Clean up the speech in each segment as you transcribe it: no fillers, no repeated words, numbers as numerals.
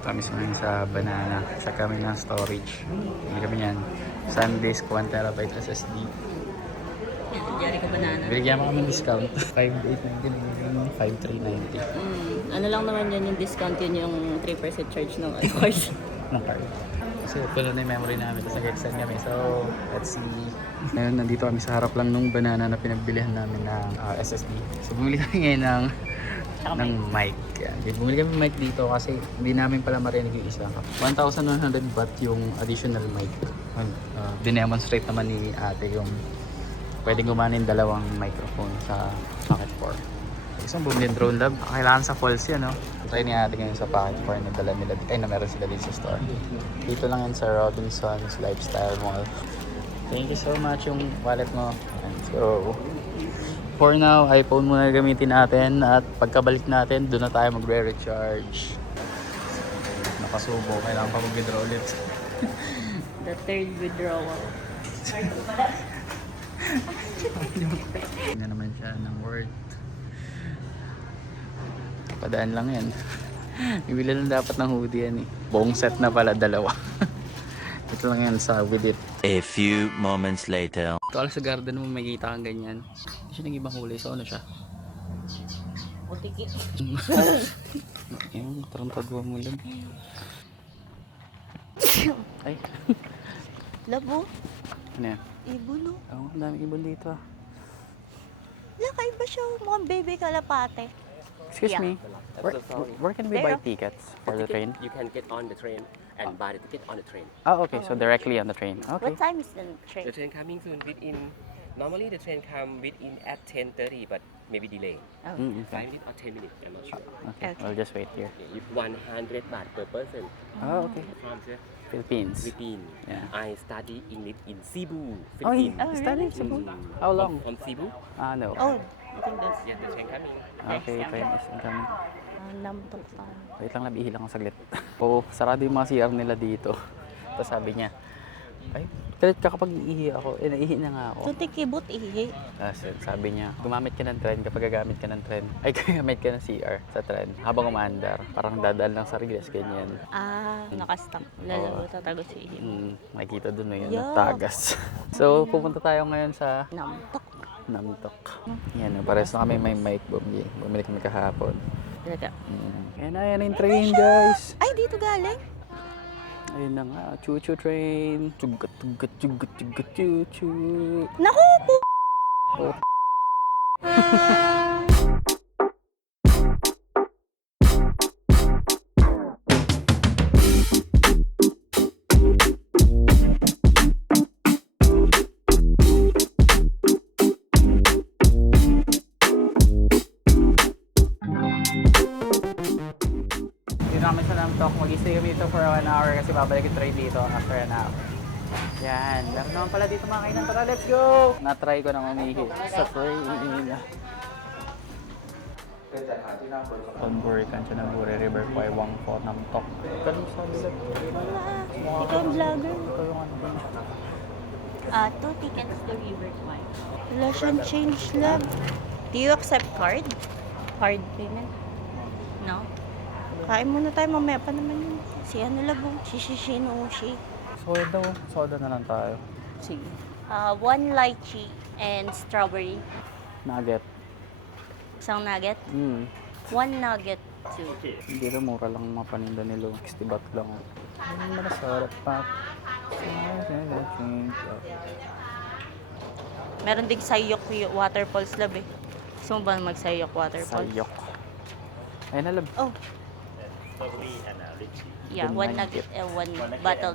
Ito kami sa Banana. Sa kami ng storage. Hindi kami yan. SanDisk 1 terabyte SSD. Jari ko banana. Binigyan mo kami discount. 5,890, 5,390. Ano lang naman yun yung discount, yun yung 3% charge ng card. Ng card. Kasi full na yung memory namin. Tapos nag-extend kami. So, let's see. Ngayon, nandito kami sa harap lang nung Banana na pinagbilihan namin ng SSD. So, bumili kami ngayon ng mic. Yan. Bumili kami mic dito kasi hindi namin pala marinig yung isa. 1,100 baht yung additional mic. Dinemonstrate naman ni ate yung pwedeng gumanin dalawang microphone sa Pocket 4. Isang bumili yung Drone Lab. Kailangan sa falls yan, no? Try ni ate ngayon sa Pocket 4 na dala nila. Ay, na meron sila din sa store. Dito lang yan sa Robinson's Lifestyle Mall. Thank you so much yung wallet mo. And so, for now, iPhone muna gamitin natin. At pagkabalik natin, doon na tayo magre-recharge. Nakasubo. Kailangan pa mag-withdraw ulit. The third withdrawal. Hindi naman siya ng worth. Padaan lang yan. Ibili lang dapat ng hoodie yan eh. Buong set na pala, dalawa. Ito lang yan sa with it. A few moments later. Ito sa garden mo makikita kang ganyan. Hindi siya nag-ibang kulay. So ano siya? Putiki. Ayun, tarantadwa mo lang. Ay. Labo. Ano yan? Ibon, no? Oo, ang daming ibon dito. Lakay ba siya? Mukhang baby kalapate. Excuse Yeah. me. Where can we buy tickets for the train? You can get on the train and buy the ticket on the train. Oh, okay. So directly on the train. Okay. What time is the train? The train coming soon within. Normally the train come within at 10:30, but maybe delay. Oh. Mm, okay. 5 minutes or 10 minutes. I'm not sure. Okay. Okay. I'll just wait here. Yeah, 100 baht per person. Oh, okay. From the Philippines. Philippines. Yeah. I study English in Cebu, Oh, Philippines. Oh, studied really? Cebu. Mm. How long? From Cebu? No. Oh, I think that's Yeah, the train coming. Okay, train is incoming. Namtok tayo. Wait lang, nabihi lang ako saglit. Oo, sarado yung mga CR nila dito. Tapos sabi niya, ay, galit ka kapag iihi ako. Eh, naihi na nga ako. Tutikibot ihi. Tapos sabi niya, gumamit ka ng tren kapag gagamit ka ng tren. Ay, gagamit ka ng CR sa tren. Habang umaandar, parang dadaan lang sa regres, ganyan. Nakastamp. Lalabo tatago si ihi. Makikita dun yun, Yeah. nagtagas. So, pupunta tayo ngayon sa Namtok. Namtok. Yan, pares na kami may mic. Bumili kami kahapon. Talaga. Ayan na, yan yung train, guys. Ay, dito galing? Ayun na nga, choo-choo train. Chugat, chugat, chugat, chugat, choo-choo. Naku po! Oh. Dito namin sa Namtok. Mag-stay kami dito for 1 hour kasi babalik yung train dito after an hour. Yan. Meron naman pala dito mga kainan. Tara, let's go! Na-try ko nang umihi sa train. Konburi, Kanchanaburi, River Kwai, Wangpo, Namtok. Ganun sa bilat. Wala. Ikaw ang vlogger. Ito yung ano. 2 tickets to River Kwai. Wala siyang change lab. Do you accept card? Card payment? No? Kain muna tayo, mamaya pa naman yun. Si ano labo? Shishishinoshi. Soda na lang tayo. Sige. 1 lychee and strawberry. Nugget. Isang nugget. 1 nugget too. Hindi na mura lang mga paninda nila. 60 baht lang. Ano na sarap pa. Meron ding sayok waterfalls lab eh. Gusto mo ba mag-sayok waterfalls? Sayok. Ayun na lab. Oh. Yeah, One 1 nugget and 1 bottle.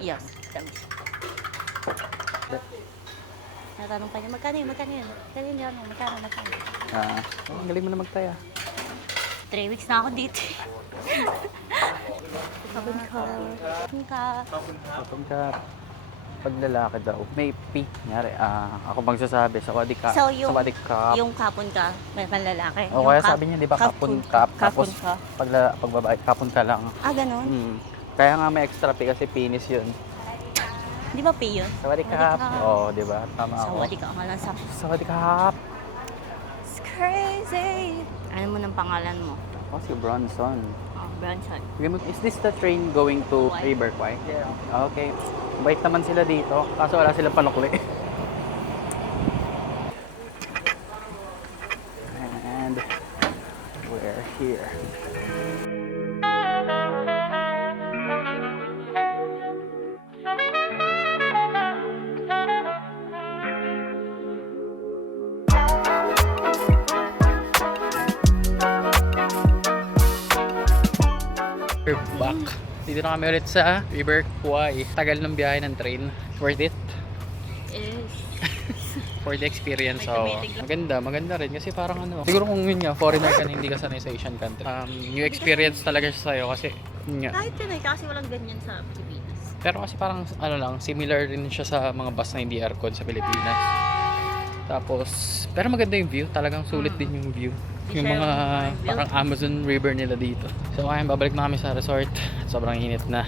Yes. Natanong pa niya, magkano yun? Magkano yun? Magkano? Ang galing mo na magtaya. 3 weeks na ako dito. Kapag Kapag pag lalaki daw, may P. Nyari, ako magsasabi, sawadee ka. So, yung, sawadee ka. yung kapon ka, may panlalaki. O kaya sabi niya, di ba, kapon ka. Tapos, ka. pag babae, kapon ka lang. Ganon? Kaya nga may extra P kasi penis yun. Di ba P yun? Sawadee ka. Oo, di ba? Tama ako. Sawadee ka nga lang sa... Sawadee ka. It's crazy! Ano mo ng pangalan mo? Oh, si Bronson. Branson. Is this the train going to Kwai. River Kwai? Yeah. Okay. Bait naman sila dito. Kaso wala silang panukli. And we're here. We're back. Dito na kami ulit sa River Kwai. Tagal ng biyahe ng train. Worth it? Is For the experience. May So, tumitig lang. maganda rin kasi parang ano. Siguro kung yun nga, foreigner ka na hindi ka sanay sa Asian country. New experience talaga siya sa'yo kasi yun nga. kahit yun kasi walang ganyan sa Pilipinas. Pero kasi parang ano lang, similar rin siya sa mga bus na hindi aircon sa Pilipinas. Tapos, pero maganda yung view. Talagang sulit din yung view. Yung Siya mga yung parang Amazon River nila dito. So, ngayon babalik na kami sa resort. Sobrang init na.